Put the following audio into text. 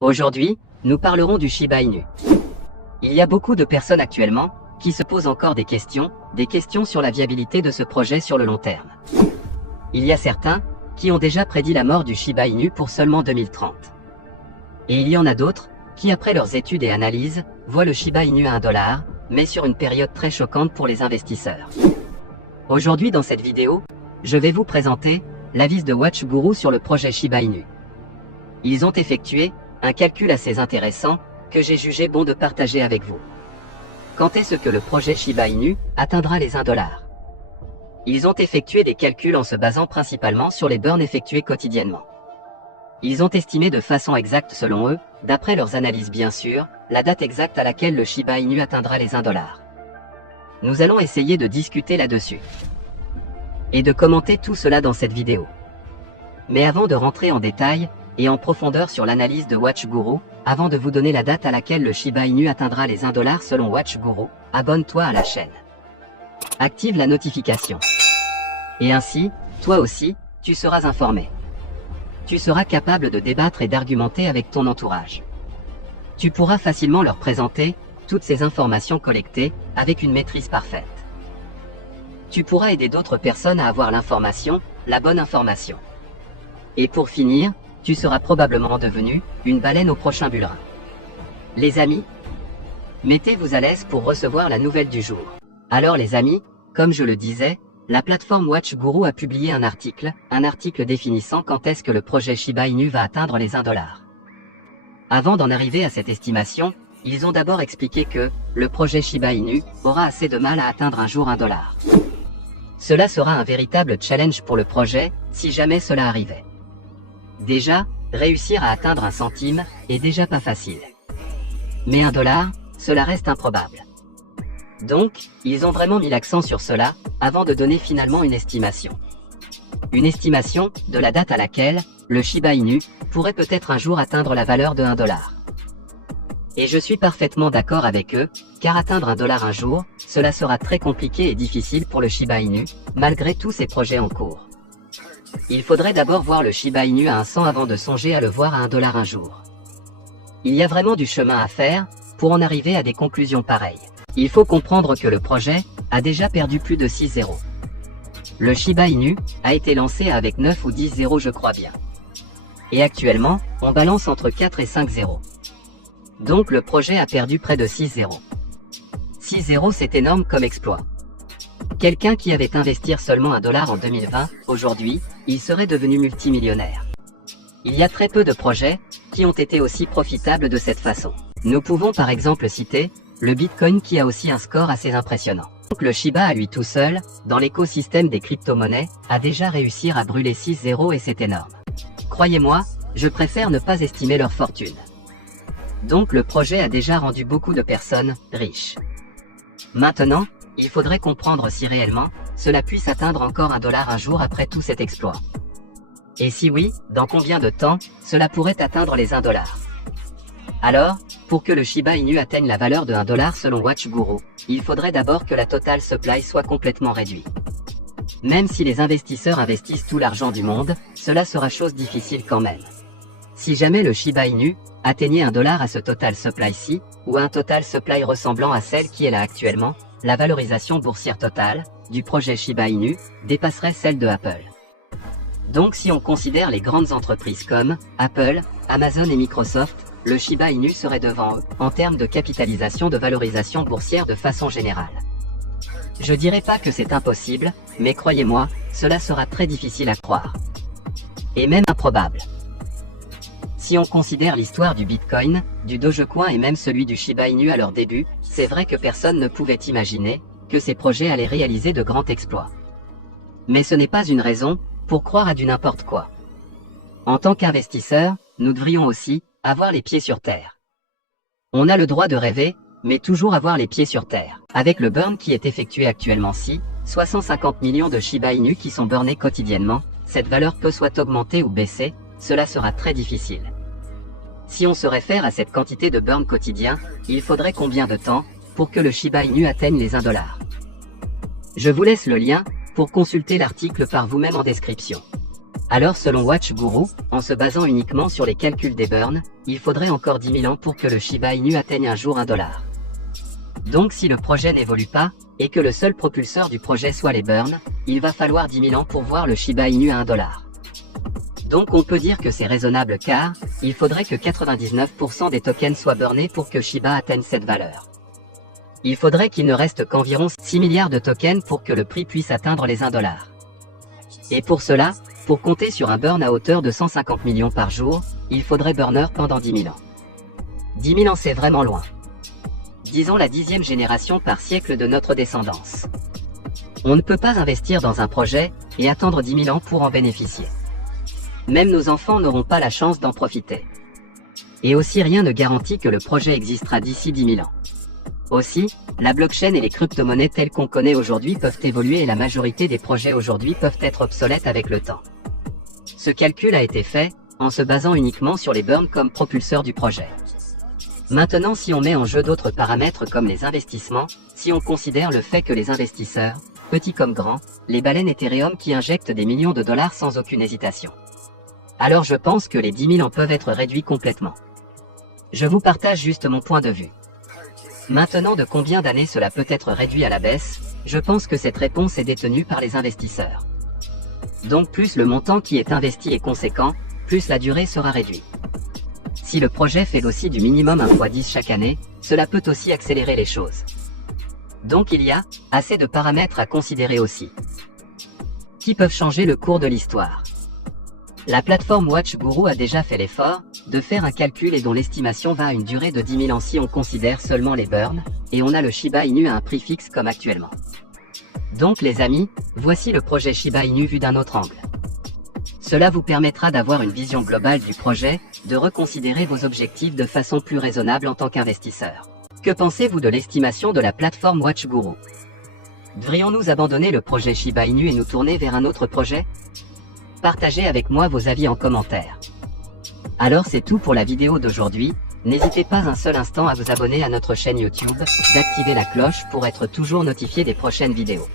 Aujourd'hui, nous parlerons du Shiba Inu. Il y a beaucoup de personnes actuellement qui se posent encore des questions sur la viabilité de ce projet sur le long terme. Il y a certains qui ont déjà prédit la mort du Shiba Inu pour seulement 2030. Et il y en a d'autres qui, après leurs études et analyses, voient le Shiba Inu à 1 $, mais sur une période très choquante pour les investisseurs. Aujourd'hui, dans cette vidéo, je vais vous présenter l'avis de WatchGuru sur le projet Shiba Inu. Ils ont effectué un calcul assez intéressant que j'ai jugé bon de partager avec vous. Quand est-ce que le projet Shiba Inu atteindra les 1 $? Ils ont effectué des calculs en se basant principalement sur les burns effectués quotidiennement. Ils ont estimé de façon exacte selon eux, d'après leurs analyses bien sûr, la date exacte à laquelle le Shiba Inu atteindra les 1 $. Nous allons essayer de discuter là-dessus. Et de commenter tout cela dans cette vidéo. Mais avant de rentrer en détail, et en profondeur sur l'analyse de WatchGuru, avant de vous donner la date à laquelle le Shiba Inu atteindra les 1 $ selon WatchGuru, abonne-toi à la chaîne. Active la notification. Et ainsi, toi aussi, tu seras informé. Tu seras capable de débattre et d'argumenter avec ton entourage. Tu pourras facilement leur présenter toutes ces informations collectées avec une maîtrise parfaite. Tu pourras aider d'autres personnes à avoir l'information, la bonne information. Et pour finir, tu seras probablement devenu une baleine au prochain bulle. Les amis, mettez-vous à l'aise pour recevoir la nouvelle du jour. Alors les amis, comme je le disais, la plateforme WatchGuru a publié un article définissant quand est-ce que le projet Shiba Inu va atteindre les 1 $. Avant d'en arriver à cette estimation, ils ont d'abord expliqué que le projet Shiba Inu aura assez de mal à atteindre un jour 1 $. Cela sera un véritable challenge pour le projet, si jamais cela arrivait. Déjà, réussir à atteindre 1 centime est déjà pas facile. Mais 1 $, cela reste improbable. Donc, ils ont vraiment mis l'accent sur cela, avant de donner finalement une estimation. Une estimation de la date à laquelle le Shiba Inu pourrait peut-être un jour atteindre la valeur de 1 $. Et je suis parfaitement d'accord avec eux, car atteindre 1 $ un jour, cela sera très compliqué et difficile pour le Shiba Inu, malgré tous ces projets en cours. Il faudrait d'abord voir le Shiba Inu à 100 avant de songer à le voir à 1 $ un jour. Il y a vraiment du chemin à faire, pour en arriver à des conclusions pareilles. Il faut comprendre que le projet a déjà perdu plus de 6 zéros. Le Shiba Inu a été lancé avec 9 ou 10 zéros je crois bien. Et actuellement, on balance entre 4 et 5 zéros. Donc le projet a perdu près de 6 zéros. 6 zéros c'est énorme comme exploit. Quelqu'un qui avait investi seulement 1 $ en 2020, aujourd'hui, il serait devenu multimillionnaire. Il y a très peu de projets qui ont été aussi profitables de cette façon. Nous pouvons par exemple citer le Bitcoin qui a aussi un score assez impressionnant. Donc le Shiba à lui tout seul, dans l'écosystème des crypto-monnaies, a déjà réussi à brûler 6 zéros et c'est énorme. Croyez-moi, je préfère ne pas estimer leur fortune. Donc le projet a déjà rendu beaucoup de personnes riches. Maintenant, il faudrait comprendre si réellement, cela puisse atteindre encore 1 $ un jour après tout cet exploit. Et si oui, dans combien de temps, cela pourrait atteindre les 1 $. Alors, pour que le Shiba Inu atteigne la valeur de 1 $ selon WatchGuru, il faudrait d'abord que la total supply soit complètement réduite. Même si les investisseurs investissent tout l'argent du monde, cela sera chose difficile quand même. Si jamais le Shiba Inu atteignait 1 $ à ce total supply-ci, ou un total supply ressemblant à celle qui est là actuellement, la valorisation boursière totale du projet Shiba Inu dépasserait celle de Apple. Donc si on considère les grandes entreprises comme Apple, Amazon et Microsoft, le Shiba Inu serait devant eux, en termes de capitalisation de valorisation boursière de façon générale. Je dirais pas que c'est impossible, mais croyez-moi, cela sera très difficile à croire. Et même improbable. Si on considère l'histoire du Bitcoin, du Dogecoin et même celui du Shiba Inu à leur début, c'est vrai que personne ne pouvait imaginer que ces projets allaient réaliser de grands exploits. Mais ce n'est pas une raison pour croire à du n'importe quoi. En tant qu'investisseurs, nous devrions aussi avoir les pieds sur terre. On a le droit de rêver, mais toujours avoir les pieds sur terre. Avec le burn qui est effectué actuellement 650 millions de Shiba Inu qui sont burnés quotidiennement, cette valeur peut soit augmenter ou baisser, cela sera très difficile. Si on se réfère à cette quantité de burn quotidien, il faudrait combien de temps pour que le Shiba Inu atteigne les 1 $? Je vous laisse le lien pour consulter l'article par vous-même en description. Alors selon WatchGuru, en se basant uniquement sur les calculs des burns, il faudrait encore 10 000 ans pour que le Shiba Inu atteigne un jour 1 dollar. Donc si le projet n'évolue pas, et que le seul propulseur du projet soit les burns, il va falloir 10 000 ans pour voir le Shiba Inu à 1 dollar. Donc on peut dire que c'est raisonnable car, il faudrait que 99% des tokens soient burnés pour que Shiba atteigne cette valeur. Il faudrait qu'il ne reste qu'environ 6 milliards de tokens pour que le prix puisse atteindre les 1 dollar. Et pour cela, pour compter sur un burn à hauteur de 150 millions par jour, il faudrait burner pendant 10 000 ans. 10 000 ans c'est vraiment loin. Disons la 10e génération par siècle de notre descendance. On ne peut pas investir dans un projet, et attendre 10 000 ans pour en bénéficier. Même nos enfants n'auront pas la chance d'en profiter. Et aussi rien ne garantit que le projet existera d'ici 10 000 ans. Aussi, la blockchain et les crypto-monnaies telles qu'on connaît aujourd'hui peuvent évoluer et la majorité des projets aujourd'hui peuvent être obsolètes avec le temps. Ce calcul a été fait, en se basant uniquement sur les burns comme propulseur du projet. Maintenant si on met en jeu d'autres paramètres comme les investissements, si on considère le fait que les investisseurs, petits comme grands, les baleines Ethereum qui injectent des millions de dollars sans aucune hésitation. Alors je pense que les 10 000 ans peuvent être réduits complètement. Je vous partage juste mon point de vue. Maintenant de combien d'années cela peut être réduit à la baisse, je pense que cette réponse est détenue par les investisseurs. Donc plus le montant qui est investi est conséquent, plus la durée sera réduite. Si le projet fait aussi du minimum 1 x 10 chaque année, cela peut aussi accélérer les choses. Donc il y a assez de paramètres à considérer aussi, qui peuvent changer le cours de l'histoire. La plateforme WatchGuru a déjà fait l'effort de faire un calcul et dont l'estimation va à une durée de 10 000 ans si on considère seulement les burns, et on a le Shiba Inu à un prix fixe comme actuellement. Donc les amis, voici le projet Shiba Inu vu d'un autre angle. Cela vous permettra d'avoir une vision globale du projet, de reconsidérer vos objectifs de façon plus raisonnable en tant qu'investisseur. Que pensez-vous de l'estimation de la plateforme WatchGuru? Devrions-nous abandonner le projet Shiba Inu et nous tourner vers un autre projet? Partagez avec moi vos avis en commentaire. Alors c'est tout pour la vidéo d'aujourd'hui, n'hésitez pas un seul instant à vous abonner à notre chaîne YouTube, d'activer la cloche pour être toujours notifié des prochaines vidéos.